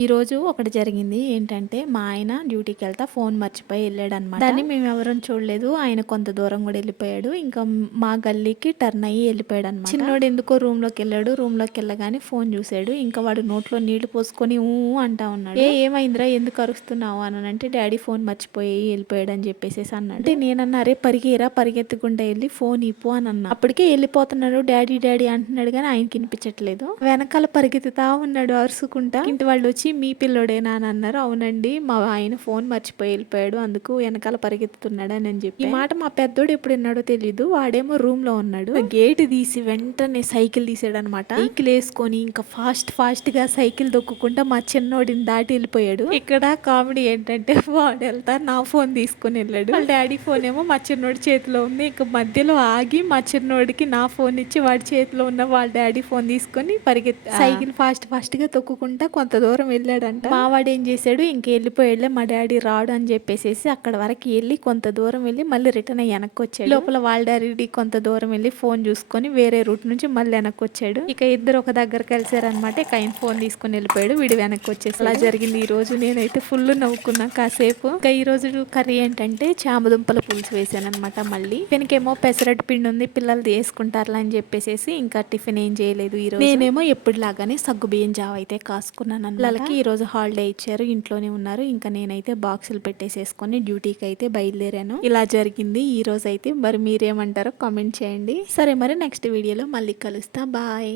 ఈరోజు ఒకటి జరిగింది ఏంటంటే మా ఆయన డ్యూటీకి వెళ్తా ఫోన్ మర్చిపోయి వెళ్ళాడు అనమాట దాన్ని మేము ఎవరం చూడలేదు. ఆయన కొంత దూరం కూడా వెళ్ళిపోయాడు. ఇంకా మా గల్లీకి టర్న్ అయ్యి వెళ్ళిపోయాడు అనమాట చిన్నోడు ఎందుకో రూమ్లోకి వెళ్ళాడు. రూమ్లోకి వెళ్ళగానే ఫోన్ చూసాడు ఇంకా వాడు నోట్లో నీళ్ళు పోసుకొని ఊ అంటా ఉన్నాడు. ఏ ఏమైందిరా? ఎందుకు అరుస్తున్నావు? అని అంటే డాడీ ఫోన్ మర్చిపోయి వెళ్ళిపోయాడు అని చెప్పేసి అన్నాడు. అంటే నేనన్నా అరే పరిగెరా పరిగెత్తుకుంటా వెళ్ళి ఫోన్ ఇప్పు అని అన్నా. అప్పటికే వెళ్ళిపోతున్నాడు. డాడీ డాడీ అంటున్నాడు కానీ ఆయనకి వినిపించట్లేదు. వెనకాల పరిగెత్తుతా ఉన్నాడు అరుచుకుంటా ఇంటి వాళ్ళు వచ్చి మీ పిల్లోడేనా అని అన్నారు. అవునండి మా ఆయన ఫోన్ మర్చిపోయి వెళ్ళిపోయాడు అందుకు వెనకాల పరిగెత్తుతున్నాడు అని చెప్పి. ఈ మాట మా పెద్దోడు ఎప్పుడు విన్నాడో తెలీదు. వాడేమో రూమ్లో ఉన్నాడు గేట్ తీసి వెంటనే సైకిల్ తీసాడు అనమాట సైకిల్ వేసుకొని ఇంకా ఫాస్ట్ ఫాస్ట్గా సైకిల్ దొక్కుకుంటా మా చిన్నోడిని దాటి వెళ్ళిపోయాడు. ఇక్కడ కామెడీ ఏంటంటే వాడు వెళ్తా నా ఫోన్ తీసుకొని వెళ్ళాడు. వాళ్ళ డాడీ ఫోన్ ఏమో మా చిన్నోడి చేతిలో ఉంది. ఇంకా మధ్యలో ఆగి మా చిన్నోడికి నా ఫోన్ ఇచ్చి వాడి చేతిలో ఉన్న వాళ్ళ డాడీ ఫోన్ తీసుకొని పరిగెత్తి సైకిల్ ఫాస్ట్ ఫాస్ట్గా తొక్కుకుంటా కొంత దూరం వెళ్ళాడంట. మా వాడు ఏం చేశాడు ఇంక వెళ్ళిపోయాడులే మా డాడీ రాడు అని చెప్పేసి అక్కడ వరకు వెళ్ళి కొంత దూరం వెళ్ళి మళ్ళీ రిటర్న్ అయ్యి వెనక్కి వచ్చాడు లోపల వాళ్ళ డాడీ కొంత దూరం వెళ్ళి ఫోన్ చూసుకొని వేరే రూట్ నుంచి మళ్ళీ వెనక్కి వచ్చాడు ఇక ఇద్దరు ఒక దగ్గర కలిసారనమాట ఇక ఆయన ఫోన్ తీసుకొని వెళ్ళిపోయాడు వీడు వెనక్కి వచ్చేసి అలా జరిగింది ఈ రోజు. నేనైతే ఫుల్ నవ్వుకున్నా కాసేపు. ఇంకా ఈ రోజు కర్రీ ఏంటంటే చామదుంపల పులుసు వేసాను అనమాట మళ్ళీ. దీనికేమో పెసరట్టు పిండి ఉంది పిల్లలు వేసుకుంటారులే అని చెప్పేసి ఇంకా టిఫిన్ ఏం చేయలేదు ఈ రోజు. నేనేమో ఎప్పటిలాగానే సగ్గు బియ్యం జావ అయితే కాసుకున్నాను పిల్లలకి ఈ రోజు హాలిడే ఇచ్చారు ఇంట్లోనే ఉన్నారు. ఇంకా నేనైతే బాక్సులు పెట్టేసేసుకొని డ్యూటీకి అయితే బయలుదేరాను. ఇలా జరిగింది. ఈ రోజు అయితే మరి మీరేమంటారో కామెంట్ చేయండి. సరే మరి నెక్స్ట్ వీడియోలో మళ్ళీ కలుస్తా. బాయ్